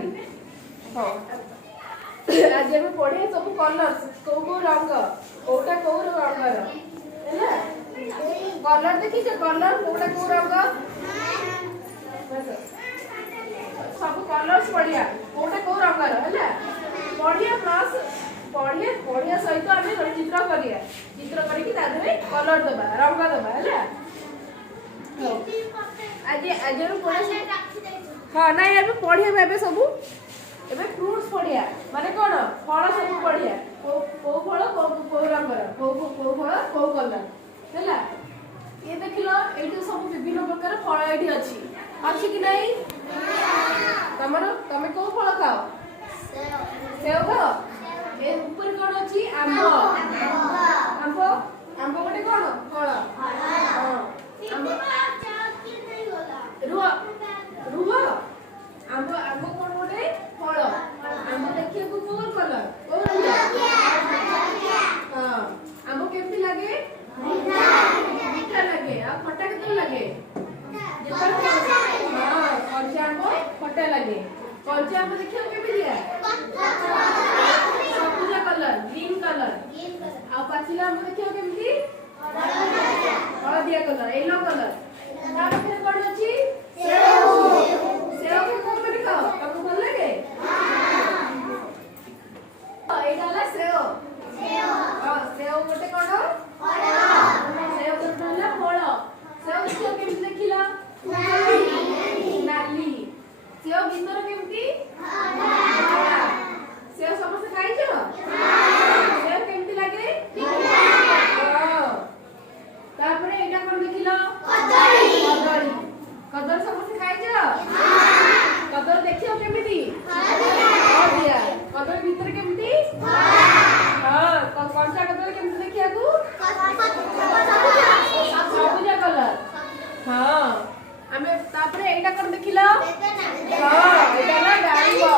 नाली हाँ आज हम पढ़े सब कलर्स को रंग कोटा को रंगर है कलर देखी कलर कोटा को रंग सब कलर्स पढ़िया कोटा को रंगर है पढ़िया प्लस पढ़िया पढ़िया सहित आम चित्र करिया चित्र करके कलर दबा रंग दबा है आज आज पढ़े हाँ ना ये पढ़िया एबे सब एबे फ्रूट्स पढ़िया माने कोन फल सब पढ़िया को फल को रंगर को फल को कलर हैला ये देखिलो एठी सब विभिन्न प्रकार फल एठी अछि कि नहीं तमरो तमे को फल खाओ सेव खाओ ए ऊपर कोन अछि आंबो आंबो आंबो गोटे कोन फल हां आंबो रुआ रुआ आंबो आंबो कोन गोटे फल आंबो देखिए को कोन कलर को हां आंबो केमती लागे मीठा लागे आ खट्टा केते लागे हां कच्चा आंबो खट्टा लागे कच्चा आंबो देखिए केमती दिया सबुज कलर ग्रीन कलर आ पाचिला आंबो देखिए केमती हळदिया कलर येलो कलर ता पाखरे कोन अछि सेव को कोन करे खाओ आपको भल लागे हां एटा ला सेव हां सेव गोटे कोन फल सेव गोटे ला फल सेव देखियो केमती देखिला नाली सेव भीतर केमती हरा सेव समस्त खाइ छ सेव केमती लागे हां तारपरे एटा कोन देखिलो कदली कदली कदली समस्त खाइ छ कदली देखियो केमती हळदिया कदली भीतर केमती हां कच्चा कदली केमती देखिया को सबुज कलर हां हमें तापरे एटा कोन देखिलो हां एटा ना डाळिंबो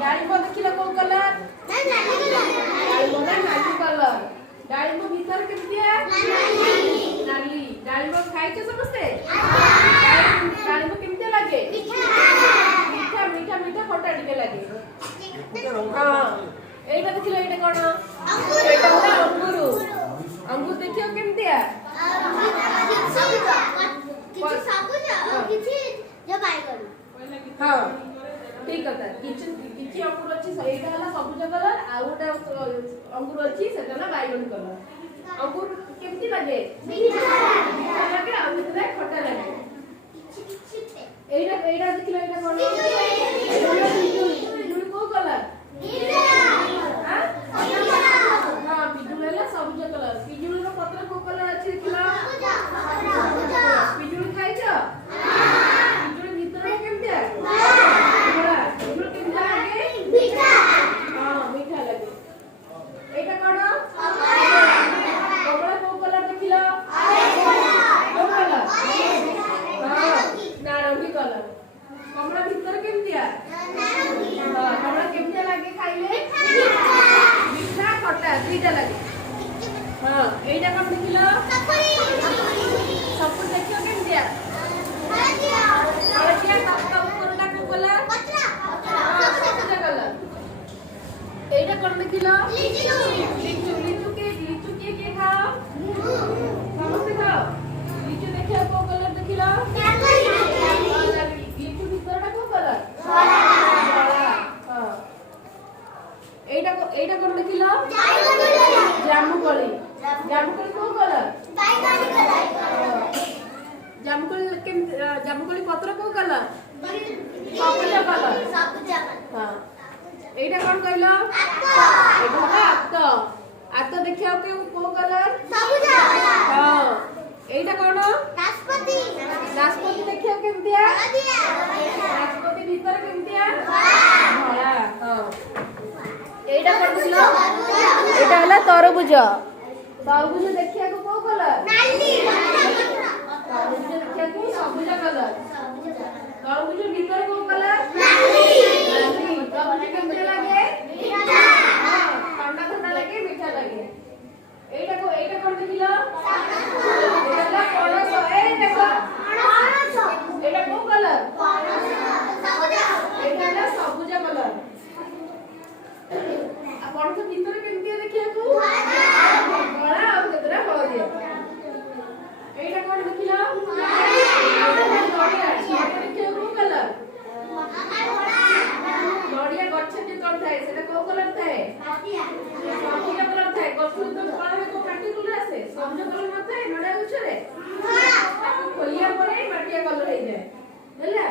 डाळिंबो देखिलो कोन कलर डाळिंबो ना नाली कलर डाळिंबो भीतर केमती है नाली डाळिंबो खाइ छ समस्ते डाळिंबो केमती लागे मीठा मीठा मीठा खट्टा टिके लागे हां एटा देखिलो एटा कोन अंगूर एटा ना अंगूर अंगूर देखियो केमती है किछि सबुज और किछि जो बाइगन हां ठीक है किछि अंगूर अछि एटा हला सबुज कलर आ ओटा अंगूर अछि सेटा ना बाइगन कलर अंगूर केमती लागे मीठा लागे आ मीठा खट्टा लागे एटा एटा देखिलो एटा कोन पिजुली को कलर हां हां पिजुली ला सबुज कलर पिजुली रो पत्र को कलर अछि देखिलो पिजुली खाइ छ पिजुली भीतर केमती है बड़ा पिजुली केमती लागे मीठा हां मीठा लागे एटा कोन कमला को कलर देखिलो को कलर हां नारंगी कलर कमला भीतर केमती है हां कमला केमती लागे खाइले मीठा खट्टा दुईटा लागे हां एटा कोन देखिलो सब कुछ देखियो केमती है हळदिया कपड़ा ऊपरटा को कलर सबुज कलर एटा कोन देखिलो लीचू लीचू के खाओ समस्त खाओ लीचू देखियो को कलर देखिलो लीचू भीतरटा को कलर धला हां एटा कोन देखिलो जामुकोली जामुकोली को कलर जामुकोली पत्र को कलर सबुज कलर हां एटा कोन कहलो एटा आतो देखियो के को कलर सबुज हां एटा कोन नाशपाती देखियो केमती है नाशपाती भीतर केमती है धला हां एटा कोन कहलो एटा हला तरबुज तरबुज देखिया को कलर नाली तरबुज देखिया को सबुज कलर तरबुज भीतर को कलर नाली तरबुज केमती लागे मीठा हां ठंडा ठंडा लागे मीठा लागे एटा कोन देखिलो एटा पणस ए देखो पणस एटा को कलर पणस सबुज एटा सबुज ଭିତରେ କେମିତି ଦେଖିବାକୁ କଳା ଆଉ କେତେଟା ହଳଦିଆ। ଏଇଟା କଣ ଦେଖିଲ ନଡ଼ିଆ ଦେଖିବାକୁ କୋଉ କଲର ନଡ଼ିଆ ଗଛ ଯେ କଣ ଥାଏ ସେଟା କୋଉ କଲର ଥାଏ ସବୁଜ କଲର ଥାଏ ଗଛରୁ ତ ଫଳ ହୁଏ କୋଉ ମାଟି କଲର ଆସେ ସବୁଜ କଲର ନଥାଏ ନଡ଼ିଆ ଗଛରେ ତାକୁ ଖୋଲିବା ପରେ ମାଟିଆ କଲର ହେଇଯାଏ ହେଲା।